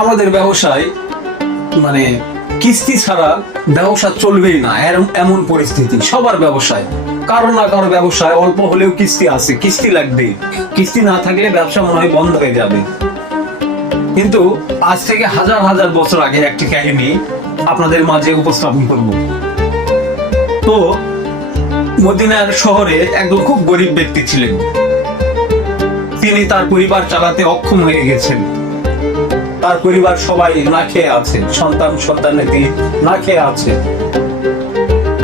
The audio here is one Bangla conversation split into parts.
আমাদের ব্যবসায় মানে কিস্তি ছাড়া ব্যবসা চলবেই না, এমন পরিস্থিতি সবার ব্যবসায়। কারো না কারো ব্যবসায় অল্প হলেও কিস্তি আছে, কিস্তি লাগবে। কিস্তি না থাকলে ব্যবসা মনে হয় বন্ধ হয়ে যাবে। কিন্তু আজ থেকে হাজার হাজার বছর আগে একটি কাহিনী আপনাদের মাঝে উপস্থাপন করব। তো মদিনার শহরে একজন খুব গরিব ব্যক্তি ছিলেন। তিনি তার পরিবার চালাতে অক্ষম হয়ে গেছেন। তার পরিবার সবাই না খেয়ে আছে, সন্তানাদি না খেয়ে আছে,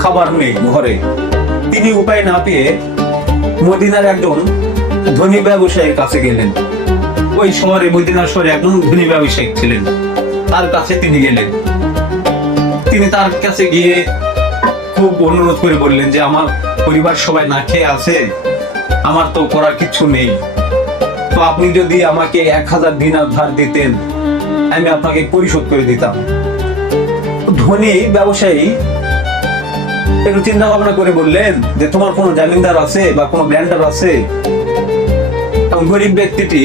খাবার নেই ঘরে। তিনি উপায় না পেয়ে মদিনার একজন ধনী ব্যবসায়ীর কাছে গেলেন। ওই শহরে, মদিনার শহরে একজন ধনী ব্যবসায়ী ছিলেন, তার কাছে তিনি গেলেন। তিনি তার কাছে গিয়ে খুব অনুরোধ করে বললেন যে আমার পরিবার সবাই না খেয়ে আছে, আমার তো করার কিছু নেই, তো আপনি যদি আমাকে 1000 দিনার ধার দিতেন আমি আপনাকে পরিশোধ করে দিতাম। ধনী ব্যবসায়ী একটু চিন্তা ভাবনা করে বললেন যে তোমার কোনো জামিনদার আছে বা কোনো ব্যান্ডার আছে? গরিব ব্যক্তিটি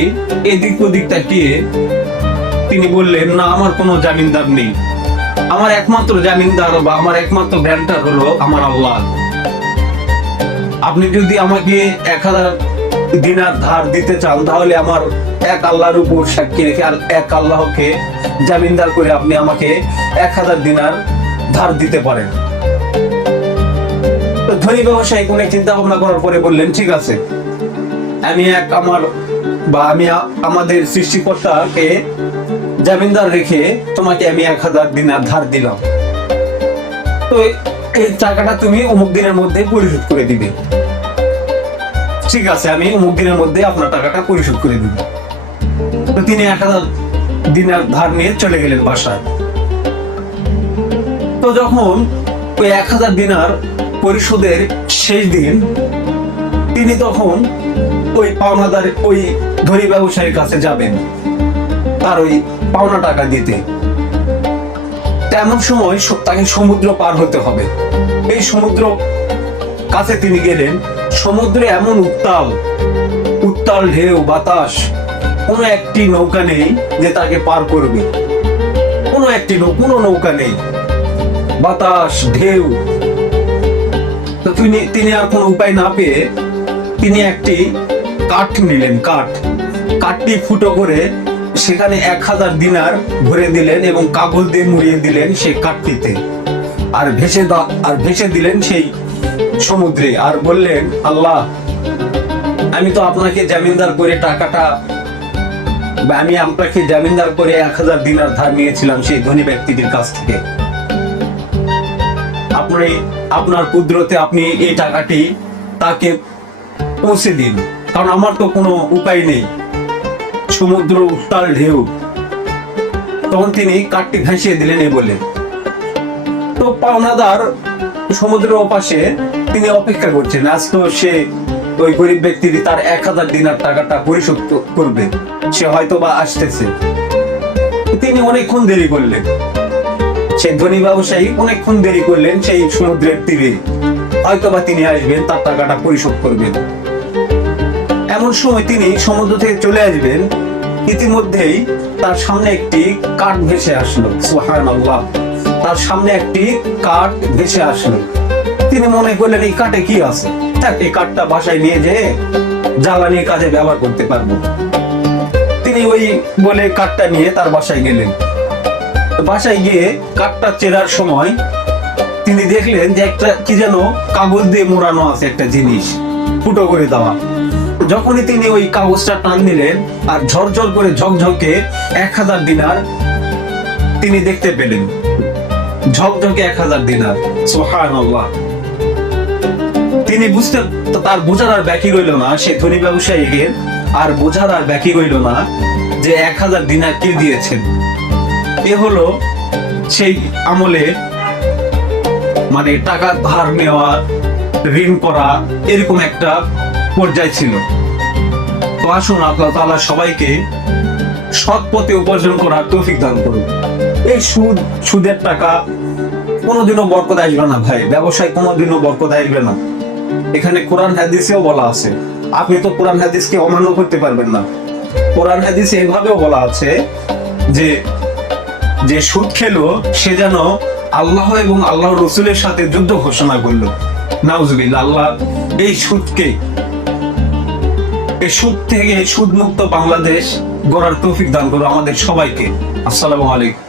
এদিক ওদিক তাকিয়ে তিনি বললেন, না, আমার কোনো জামিনদার নেই। আমার একমাত্র জামিনদার বা আমার একমাত্র ব্যান্ডার হলো আমার আল্লাহ। আপনি যদি আমাকে 1000 দিনার ধার দিতে চান তাহলে আমার এক আল্লাহর উপর সাক্ষী রেখে আর এক আল্লাহকে জামিনদার করে আপনি আমাকে 1000 দিনার ধার দিতে পারেন। ধনী ব্যবসায়ী কোনো চিন্তা ভাবনা করার পরে বললেন, ঠিক আছে, আমি আমাদের সৃষ্টিকর্তাকে জামিনদার রেখে তোমাকে আমি 1000 দিনার ধার দিলাম, তো এই টাকাটা তুমি অমুক দিনের মধ্যে পরিশোধ করে দিবে। ঠিক আছে, আমি অমুক দিনের মধ্যে আপনার টাকাটা পরিশোধ করে দিব। তো তিনি 1000 দিনার ধার নিয়ে চলে গেলেন বাসায়। তো যখন ওই 1000 দিনার পরিশোধের শেষ দিন, তিনি তখন ওই পাওনাদার, ওই ধনী ব্যবসায়ীর কাছে যাবেন তার ওই পাওনা টাকা দিতে। তেমন সময় তাকে সমুদ্র পার হতে হবে। এই সমুদ্র কাছে তিনি গেলেন। সমুদ্রে এমন উত্তাল ঢেউ, বাতাস, কোনো একটি নৌকা নেই যে তাকে পার করবে। কোনো নৌকা নেই, বাতাস, ঢেউ। তো তিনি আর কোনো উপায় না পেয়ে তিনি একটি কাঠ নিলেন। কাঠটি ফুটো করে সেখানে 1000 দিনার ভরে দিলেন এবং কাগজ দিয়ে মুড়িয়ে দিলেন সেই কাঠটিতে, আর ভেসে দিলেন সেই সমুদ্রে। আর বললেন, আল্লাহ, আমি তো আপনাকে জামিনদার করে আমি আপনাকে জামিনদার করে 1000 দিনার ধার নিয়েছিলাম সেই ধনী ব্যক্তিটির কাছ থেকে। আপনার কুদরতে আপনি এই টাকাটি তাকে পৌঁছে দিন, কারণ আমার তো কোনো উপায় নেই, সমুদ্র, উত্তাল ঢেউ। তখন তিনি কাঠটি ভাসিয়ে দিলেন এই বলে। তো পাওনাদার সমুদ্রের ওপাশে তিনি অপেক্ষা করছেন, আজ তো সে ওই গরিব ব্যক্তিটি তার 1000 দিনার টাকাটা পরিশোধ করবে, সে হয়তো বা আসতেছে। তিনি অনেকক্ষণ দেরি করলেন, সেই ধনী ব্যবসায়ী অনেকক্ষণ দেরি করলেন সেই সমুদ্রের তীরে, হয়তো বা তিনি আসবেন, তার টাকাটা পরিশোধ করবেন। এমন সময় তিনি সমুদ্র থেকে চলে আসবেন, ইতিমধ্যেই তার সামনে একটি কাঠ ভেসে আসলো। সুবহানাল্লাহ, তার সামনে একটি কাঠ ভেসে আসলো। তিনি মনে করলেন, এই কাঠে কি আছে, এই কাঠটা বাসায় নিয়ে যেয়ে জ্বালানির কাজে ব্যবহার করতে পারবো। তিনি ওই বলে কাঠটা নিয়ে তার বাসায় গেলেন। বাসায় গিয়ে কাঠটা চেরার সময় তিনি দেখলেন যে একটা কি যেন কাগজ দিয়ে মোড়ানো আছে একটা জিনিস, ফুটো করে দেওয়া। যখনই তিনি ওই কাগজটা টান দিলেন আর ঝরঝর করে ঝকঝকে 1000 দিনার তিনি দেখতে পেলেন, ঝকঝকে 1000 দিনার। সুবহানাল্লাহ। তিনি তার বোঝার আর বাকি রইল না, সে ধনী ব্যবসায়ীকে আর বোঝার আর বাকি রইল না যে 1000 দিনার কে দিয়েছেন। এ হলো সেই আমলে মানে টাকা ধার নেওয়া, ঋণ করা, এরকম একটা পর্যায় ছিল। তো আসুন, আল্লাহ তাআলা সবাইকে সৎ পথে উপার্জন করার তৌফিক দান করুন। এই সুদের টাকা কোনোদিনও বরকত আসবে না ভাই, ব্যবসায় কোনোদিনও বরকত আসবে না। এখানে কোরআন হাদিসেও বলা আছে, আপনি তো কোরআন হাদিসকে অমান্য করতে পারবেন না। কোরআন হাদিসে এভাবেও বলা আছে যে যে সুদ খেলো সে যেন আল্লাহ এবং আল্লাহ রসুলের সাথে যুদ্ধ ঘোষণা করলো। নাউজুবিল্লাহ। আল্লাহ এই সুদ থেকে সুদ মুক্ত বাংলাদেশ গড়ার তৌফিক দান করো আমাদের সবাইকে। আসসালামু আলাইকুম।